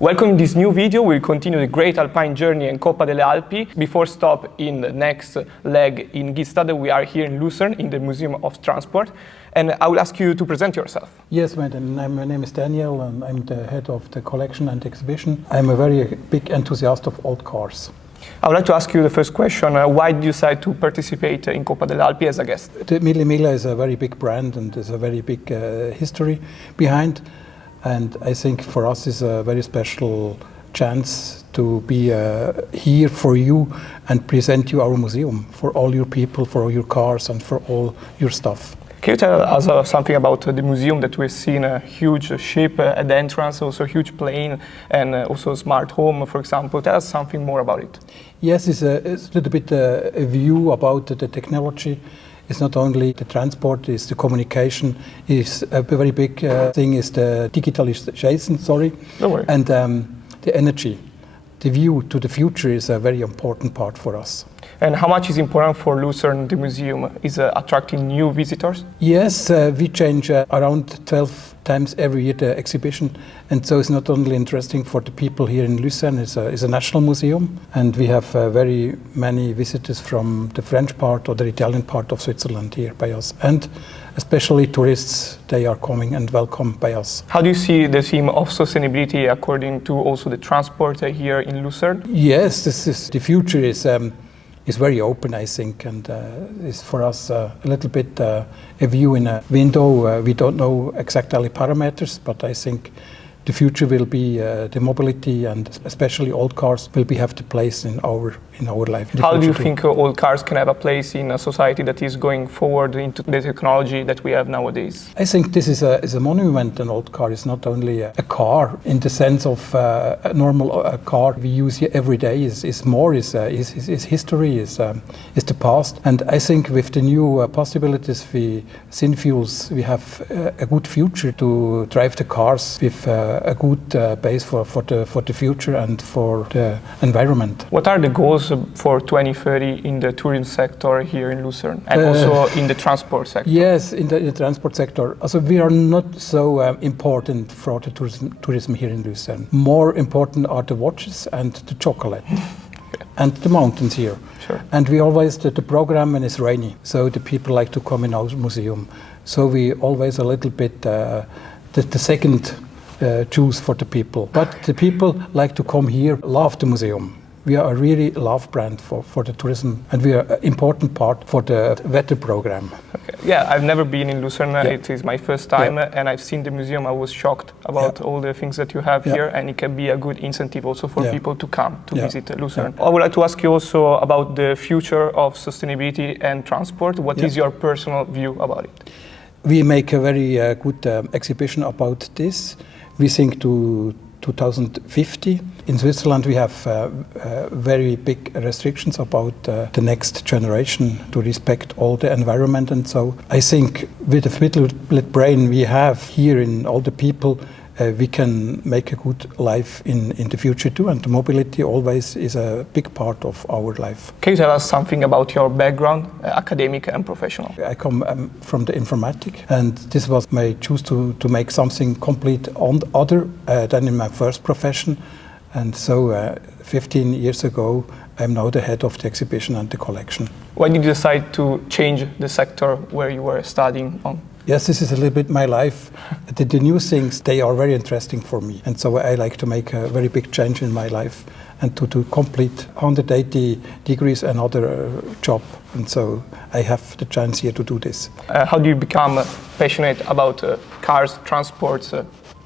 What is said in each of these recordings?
Welcome in this new video. We'll continue the great alpine journey in Coppa delle Alpi. Before stop in the next leg in Gstaad, we are here in Lucerne in the Museum of Transport. And I will ask you to present yourself. Yes, madam. My name is Daniel and I'm the head of the collection and exhibition. I'm a very big enthusiast of old cars. I would like to ask you the first question. Why did you decide to participate in Coppa delle Alpi as a guest? The Miglia is a very big brand and there's a very big history behind. And I think for us it's a very special chance to be here for you and present you our museum for all your people, for all your cars and for all your stuff. Can you tell us something about the museum that we've seen, a huge ship at the entrance, also a huge plane and also a smart home, for example. Tell us something more about it. Yes, it's a little bit a view about the technology. It's not only the transport, it's the communication. It's a very big thing is the digitalization, Don't worry. and the energy. The view to the future is a very important part for us. And how much is important for Lucerne, the museum, is attracting new visitors? Yes, we change around 12 times every year the exhibition. And so it's not only interesting for the people here in Lucerne, it's a national museum. And we have very many visitors from the French part or the Italian part of Switzerland here by us. And especially tourists, they are coming and welcome by us. How do you see the theme of sustainability according to also the transport here in Lucerne? Yes, the future is very open, I think, and is for us a little bit a view in a window. We don't know exactly parameters, but I think the future will be the mobility, and especially old cars will have the place in our life. How do you think old cars can have a place in a society that is going forward into the technology that we have nowadays? I think this is a monument. An old car is not only a car in the sense of a normal car we use here every day. Is history, is the past. And I think with the new possibilities, Synfuels, we have a good future to drive the cars with a good base for the future and for the environment. What are the goals for 2030 in the tourism sector here in Lucerne and also in the transport sector? Yes, in the transport sector. Also, we are not so important for the tourism here in Lucerne. More important are the watches and the chocolate. And the mountains here. Sure. And we always do the program when it's rainy, so the people like to come in our museum. So we always a little bit the second choose for the people. But the people like to come here, love the museum. We are a really love brand for the tourism, and we are an important part for the weather program. Okay. Yeah, I've never been in Lucerne. Yeah. It is my first time, and I've seen the museum. I was shocked about all the things that you have here, and it can be a good incentive also for people to come to visit Lucerne. I would like to ask you also about the future of sustainability and transport. What is your personal view about it? We make a very good exhibition about this. We think to 2050. In Switzerland we have very big restrictions about the next generation to respect all the environment, and so I think with the little brain we have here in all the people, we can make a good life in the future too, and the mobility always is a big part of our life. Can you tell us something about your background, academic and professional? I come from the informatics, and this was my choice to make something complete other than in my first profession. And so 15 years ago, I'm now the head of the exhibition and the collection. Why did you decide to change the sector where you were studying on? Yes, this is a little bit my life. The new things, they are very interesting for me. And so I like to make a very big change in my life and to complete 180 degrees another job. And so I have the chance here to do this. How do you become passionate about cars, transports,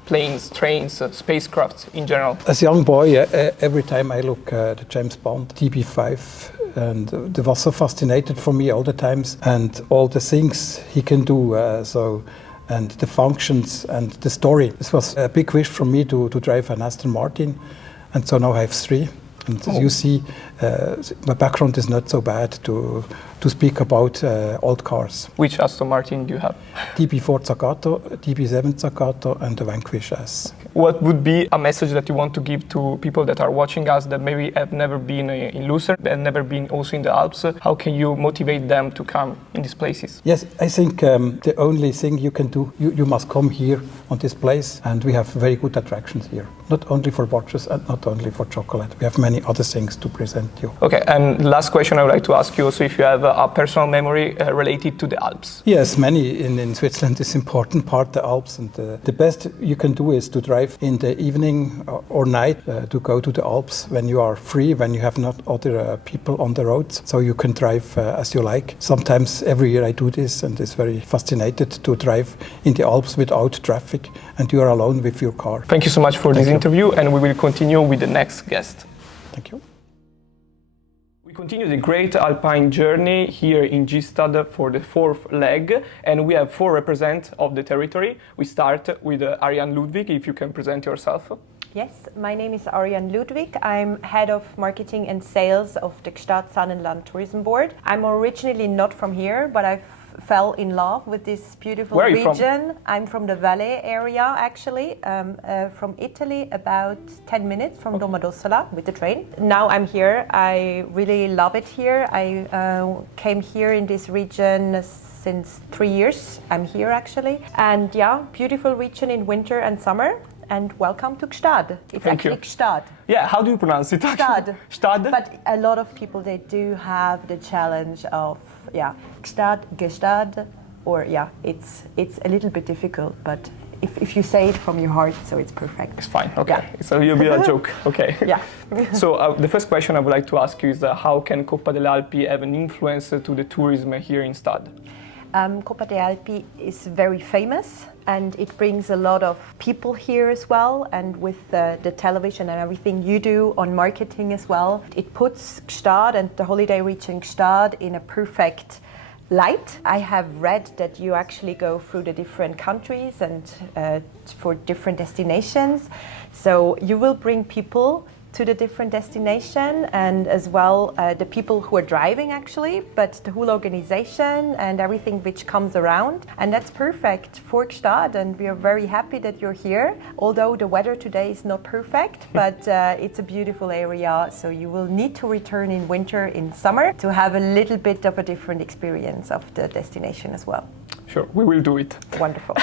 planes, trains, spacecrafts in general? As a young boy, every time I look at the James Bond, DB5, and it was so fascinated for me all the times, and all the things he can do, and the functions and the story. This was a big wish from me to drive an Aston Martin, and so now I have 3. And as you see, my background is not so bad to speak about old cars. Which Aston Martin do you have? DB4 Zagato, DB7 Zagato, and the Vanquish S. Okay. What would be a message that you want to give to people that are watching us that maybe have never been in Lucerne and never been also in the Alps? How can you motivate them to come in these places? Yes, I think the only thing you can do, you must come here on this place, and we have very good attractions here. not only for watches and not only for chocolate. We have many other things to present you. Okay, and last question I would like to ask you also if you have a personal memory related to the Alps. Yes, many in Switzerland is important part, the Alps. And the best you can do is to drive in the evening or night to go to the Alps when you are free, when you have not other people on the roads. So you can drive as you like. Sometimes every year I do this and it's very fascinated to drive in the Alps without traffic and you are alone with your car. Thank you so much for this interview, and we will continue with the next guest. Thank you. We continue the great alpine journey here in Gstaad for the fourth leg, and we have 4 representatives of the territory. We start with Ariane Ludwig, if you can present yourself. Yes, my name is Ariane Ludwig. I'm head of marketing and sales of the Gstaad Saanenland Tourism Board. I'm originally not from here, but I fell in love with this beautiful region. Where are you from? I'm from the Valais area, actually, from Italy, about 10 minutes from Domodossola with the train. Now I'm here. I really love it here. I came here in this region since 3 years. I'm here, actually. And yeah, beautiful region in winter and summer. And welcome to Gstaad. It's actually Gstaad. Yeah, how do you pronounce it? Gstaad. Gstaad. But a lot of people, they do have the challenge of, Gstaad, or it's a little bit difficult, but if you say it from your heart, so it's perfect. It's fine, okay. Yeah. It's a little bit of a joke, okay. Yeah. So the first question I would like to ask you is how can Coppa delle Alpi have an influence to the tourism here in Gstaad? Coppa delle Alpi is very famous and it brings a lot of people here as well, and with the television and everything you do on marketing as well, it puts Gstaad and the holiday region Gstaad in a perfect light. I have read that you actually go through the different countries and for different destinations, so you will bring people to the different destination, and as well the people who are driving actually, but the whole organization and everything which comes around, and that's perfect for Gstaad, and we are very happy that you're here, although the weather today is not perfect, but it's a beautiful area, so you will need to return in winter, in summer, to have a little bit of a different experience of the destination as well. Sure, we will do it. Wonderful.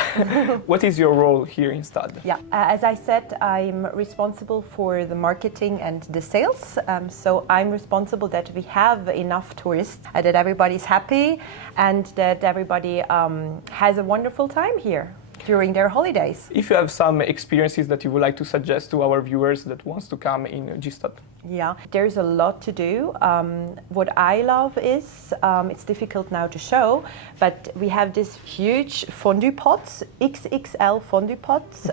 What is your role here in Gstaad? Yeah, as I said, I'm responsible for the marketing and the sales. So I'm responsible that we have enough tourists, that everybody's happy, and that everybody has a wonderful time here during their holidays. If you have some experiences that you would like to suggest to our viewers that wants to come in Gstaad? Yeah, there's a lot to do. What I love is, it's difficult now to show, but we have this huge fondue pots, XXL fondue pots,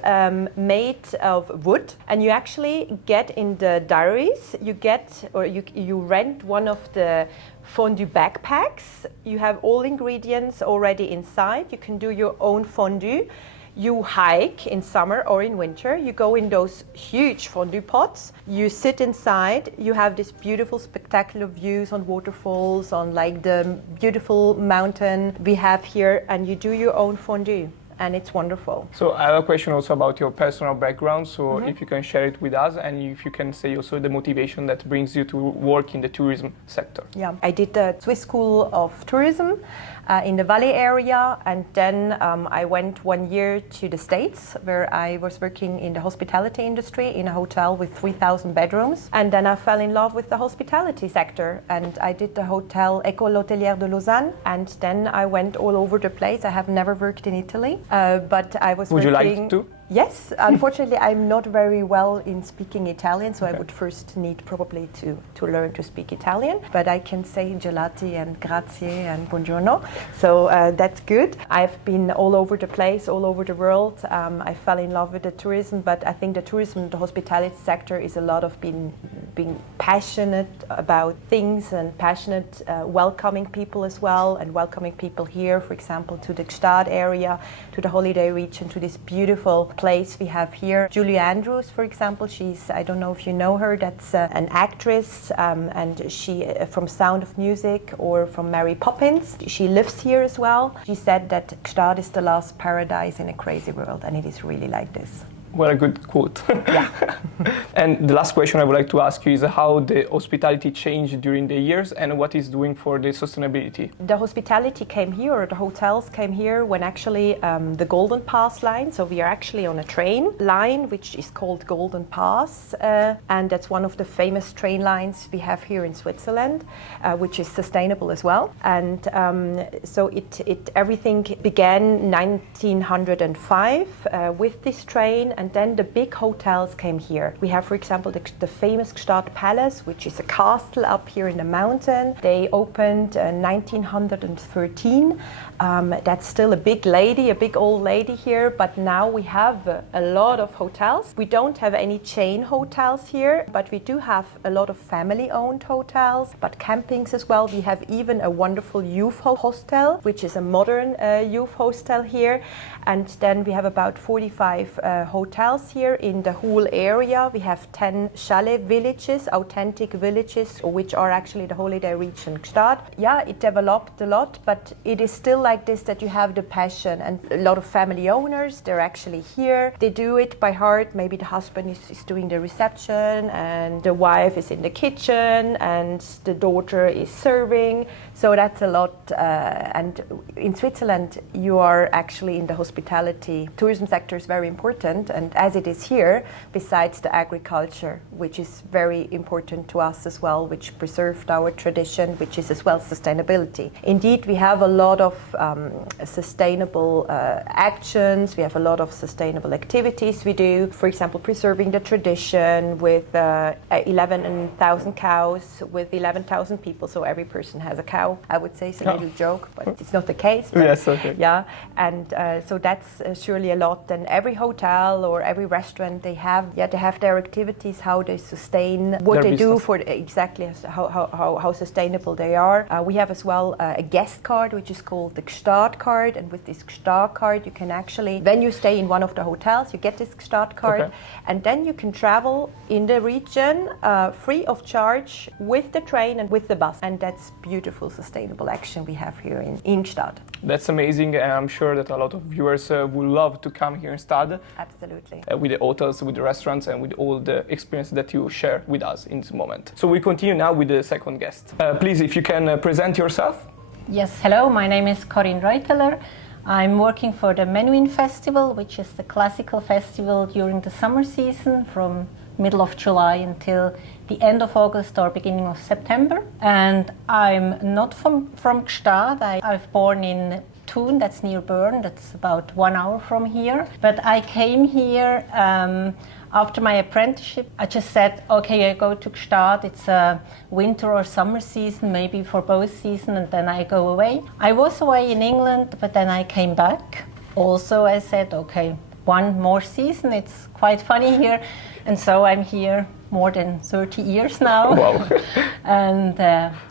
made of wood, and you actually get in the diaries, you rent one of the fondue backpacks. You have all ingredients already inside. You can do your own fondue. You hike in summer or in winter. You go in those huge fondue pots. You sit inside. You have this beautiful, spectacular views on waterfalls, on like the beautiful mountain we have here, and you do your own fondue. And it's wonderful. So I have a question also about your personal background. So if you can share it with us, and if you can say also the motivation that brings you to work in the tourism sector. Yeah, I did the Swiss School of Tourism in the Valais area, and then I went 1 year to the States, where I was working in the hospitality industry in a hotel with 3,000 bedrooms. And then I fell in love with the hospitality sector, and I did the hotel École Hôtelière de Lausanne, and then I went all over the place. I have never worked in Italy. But I was Would you like to? Yes, unfortunately I'm not very well in speaking Italian, so I would first need probably to learn to speak Italian, but I can say gelati and grazie and buongiorno, so that's good. I've been all over the place, all over the world. I fell in love with the tourism, but I think the tourism, the hospitality sector is a lot of being passionate about things and passionate welcoming people as well, and welcoming people here, for example, to the Gstaad area, to the holiday region, to this beautiful place we have here. Julie Andrews, for example, I don't know if you know her, that's an actress, and she from Sound of Music or from Mary Poppins. She lives here as well. She said that Gstaad is the last paradise in a crazy world, and it is really like this. What a good quote. Yeah. And the last question I would like to ask you is how the hospitality changed during the years and what it's doing for the sustainability. The hospitality came here, or the hotels came here when actually the Golden Pass line, so we are actually on a train line which is called Golden Pass, and that's one of the famous train lines we have here in Switzerland, which is sustainable as well. And so everything began 1905 with this train, and then the big hotels came here. We have, for example, the famous Gstaad Palace, which is a castle up here in the mountain. They opened 1913. That's still a big old lady here, but now we have a lot of hotels. We don't have any chain hotels here, but we do have a lot of family-owned hotels, but campings as well. We have even a wonderful youth hostel, which is a modern youth hostel here. And then we have about 45 hotels here in the whole area. We have 10 chalet villages, authentic villages, which are actually the holiday region Gstaad. Yeah, it developed a lot, but it is still like this, that you have the passion, and a lot of family owners, they're actually here. They do it by heart. Maybe the husband is doing the reception and the wife is in the kitchen and the daughter is serving. So that's a lot. And in Switzerland, you are actually in the hospitality. Tourism sector is very important, and as it is here, besides the agriculture, which is very important to us as well, which preserved our tradition, which is as well sustainability. Indeed, we have a lot of sustainable actions. We have a lot of sustainable activities we do. For example, preserving the tradition with 11,000 cows with 11,000 people. So every person has a cow. I would say it's a little joke, but it's not the case. Yes, okay. Yeah, and so that's surely a lot. And every hotel or every restaurant, they have their activities, how they sustain what their they business. do for exactly how sustainable they are. We have as well a guest card, which is called the Gstaad card, and with this Gstaad card you can actually, when you stay in one of the hotels, you get this Gstaad card, and then you can travel in the region free of charge with the train and with the bus, and that's beautiful sustainable action we have here in Gstaad. That's amazing, and I'm sure that a lot of viewers would love to come here in Gstaad. Absolutely. With the hotels, with the restaurants, and with all the experience that you share with us in this moment. So we continue now with the second guest. Please, if you can present yourself. Yes, hello, my name is Corinne Reuteler. I'm working for the Menhuin Festival, which is the classical festival during the summer season from middle of July until the end of August or beginning of September. And I'm not from Gstaad. I've born in Thun, that's near Bern, that's about 1 hour from here. But I came here after my apprenticeship. I just said, okay, I go to Gstaad, it's a winter or summer season, maybe for both seasons, and then I go away. I was away in England, but then I came back. Also, I said, okay, one more season, it's quite funny here. And so I'm here more than 30 years now. Wow. And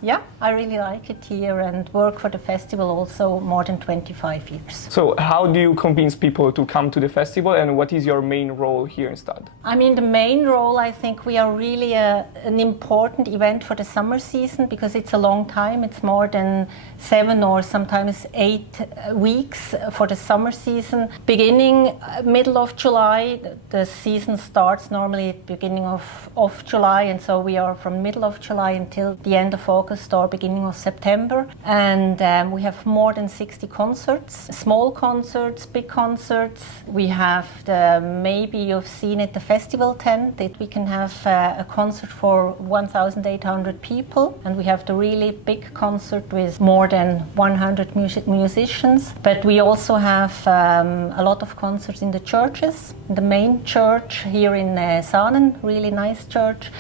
yeah, I really like it here and work for the festival also more than 25 years. So how do you convince people to come to the festival, and what is your main role here in Gstaad? I mean, the main role, I think we are really an important event for the summer season because it's a long time. It's more than 7 or sometimes 8 weeks for the summer season. Beginning middle of July, the season starts normally at the beginning of July, and so we are from middle of July until the end of August or beginning of September. And we have more than 60 concerts, small concerts, big concerts. We have maybe you've seen it, the festival tent, that we can have a concert for 1,800 people, and we have the really big concert with more than 100 musicians. But we also have a lot of concerts in the churches. The main church here in Saanen, really nice church,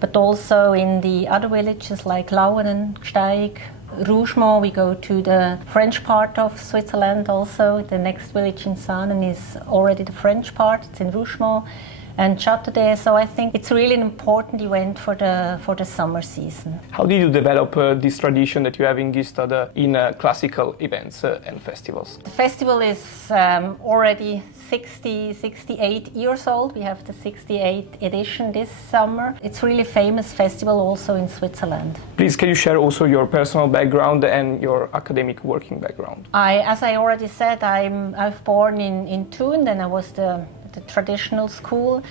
but also in the other villages like Lauenen, Gsteig, Rougemont. We go to the French part of Switzerland also. The next village in Saanen is already the French part, it's in Rougemont and Châteaudet. So I think it's really an important event for the summer season. How did you develop this tradition that you have in Gstaad in classical events and festivals? The festival is already 68 years old. We have the 68th edition this summer. It's really a famous festival also in Switzerland. Please, can you share also your personal background and your academic working background? As I already said, I've born in Thun, then I was the traditional school.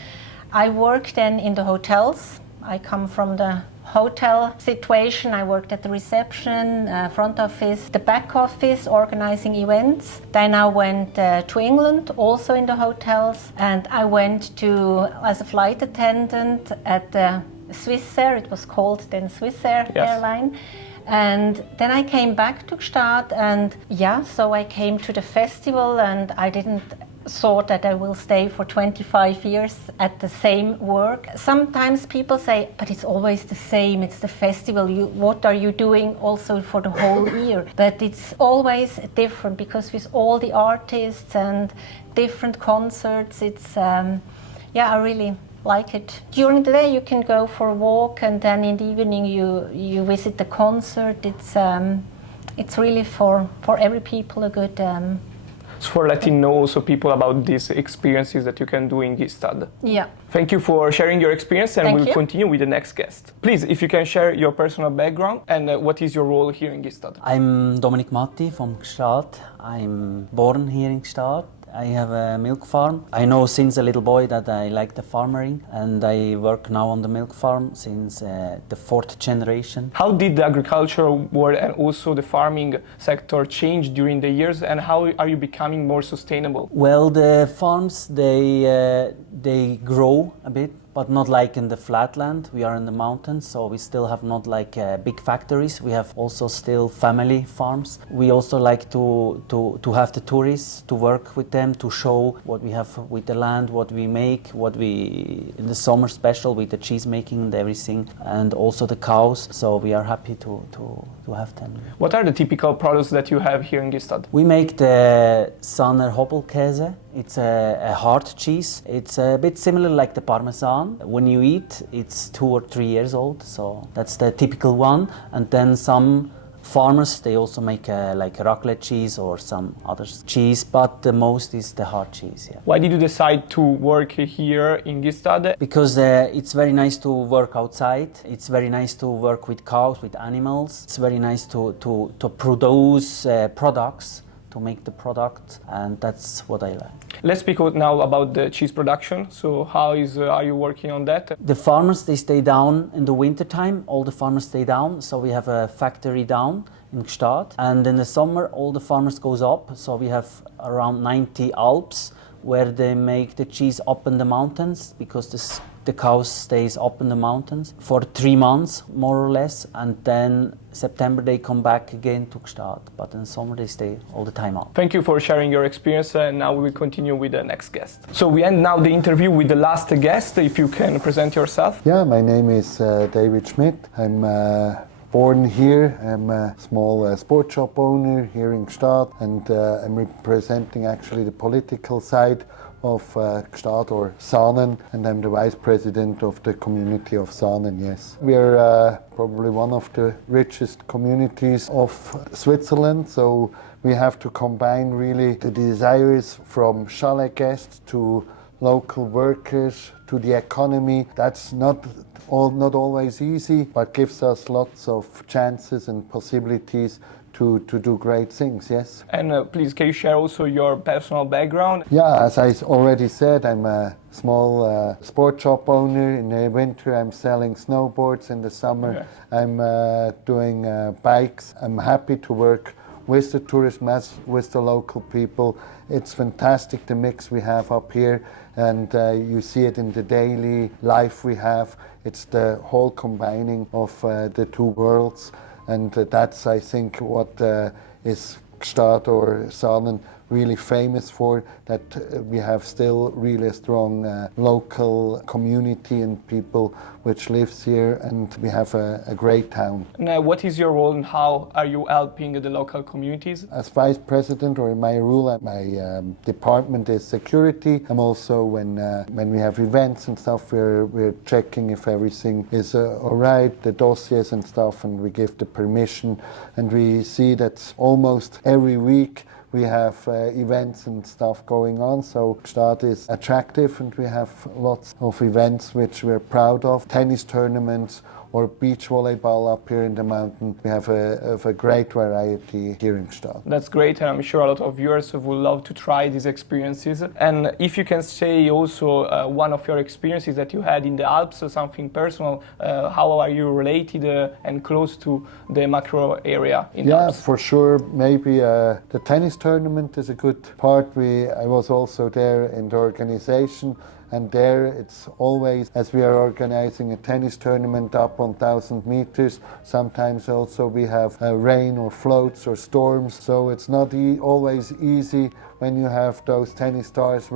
I worked then in the hotels. I come from the hotel situation. I worked at the reception, front office, the back office, organizing events. Then I went to England, also in the hotels, and I went to as a flight attendant at the Swissair. It was called then Swissair Airline. And then I came back to Gstaad, and so I came to the festival, and I didn't thought that I will stay for 25 years at the same work. Sometimes people say, but it's always the same, it's the festival, what are you doing also for the whole year? But it's always different, because with all the artists and different concerts, it's, I really like it. During the day you can go for a walk, and then in the evening you visit the concert. It's really for every people a good for letting know also people about these experiences that you can do in Gstaad. Yeah. Thank you for sharing your experience, and we'll continue with the next guest. Please, if you can share your personal background and what is your role here in Gstaad. I'm Dominik Matti from Gstaad. I'm born here in Gstaad. I have a milk farm. I know since a little boy that I like the farming, and I work now on the milk farm since the 4th generation. How did the agricultural world and also the farming sector change during the years, and how are you becoming more sustainable? Well, the farms, they grow a bit, but not like in the flatland. We are in the mountains, so we still have not like big factories. We have also still family farms. We also like to have the tourists, to work with them, to show what we have with the land, what we make, what we, in the summer special with the cheese making and everything, and also the cows. So we are happy to have them. What are the typical products that you have here in Gstaad? We make the Saaner Hobbelkäse. It's a hard cheese. It's a bit similar like the Parmesan. When you eat, it's 2 or 3 years old, so that's the typical one. And then some farmers, they also make like raclette cheese or some other cheese, but the most is the hard cheese. Yeah. Why did you decide to work here in Gstaad? Because it's very nice to work outside. It's very nice to work with cows, with animals. It's very nice to produce products, to make the product, and that's what I like. Let's speak now about the cheese production. So how are you working on that? The farmers, they stay down in the winter time. All the farmers stay down, so we have a factory down in Gstaad. And in the summer, all the farmers goes up. So we have around 90 Alps where they make the cheese up in the mountains, because the cows stays up in the mountains for 3 months, more or less, and then September they come back again to Gstaad, but in summer they stay all the time up. Thank you for sharing your experience, and now we will continue with the next guest. So we end now the interview with the last guest. If you can present yourself. Yeah, my name is David Schmidt. I'm born here. I'm a small sport shop owner here in Gstaad, and I'm representing actually the political side of Gstaad or Saanen, and I'm the vice president of the community of Saanen, yes. We are probably one of the richest communities of Switzerland, so we have to combine really the desires from chalet guests to local workers to the economy. That's not always easy, but gives us lots of chances and possibilities to do great things, yes. And please, can you share also your personal background? Yeah, as I already said, I'm a small sport shop owner. In the winter, I'm selling snowboards. In the summer, I'm doing bikes. I'm happy to work with the tourism as with the local people. It's fantastic, the mix we have up here, and you see it in the daily life we have. It's the whole combining of the two worlds. And that's, I think, what is Gstaad or Saanen really famous for, that we have still really a strong local community and people which lives here, and we have a great town. Now, what is your role and how are you helping the local communities? As vice president, or in my role, my department is security. I'm also, when we have events and stuff, we're checking if everything is all right, the dossiers and stuff, and we give the permission, and we see that almost every week we have events and stuff going on, so Gstaad is attractive, and we have lots of events which we're proud of. Tennis tournaments or beach volleyball up here in the mountain. We have a great variety here in Gstaad. That's great, and I'm sure a lot of viewers would love to try these experiences. And if you can say also one of your experiences that you had in the Alps, or something personal, how are you related and close to the macro area in the Alps? Yeah, for sure. Maybe the tennis tournament is a good part. I was also there in the organization, and there it's always, as we are organizing a tennis tournament up on 1,000 meters, sometimes also we have rain or floats or storms, so it's not always easy when you have those tennis stars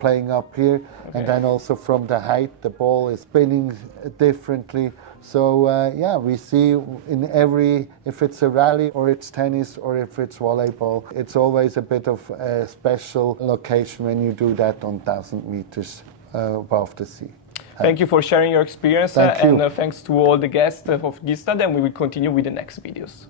playing up here. Okay. And then also from the height, the ball is spinning differently. So we see in if it's a rally or it's tennis or if it's volleyball, it's always a bit of a special location when you do that on 1,000 meters above the sea. Thank you for sharing your experience, Thank you. And thanks to all the guests of Gstaad, and we will continue with the next videos.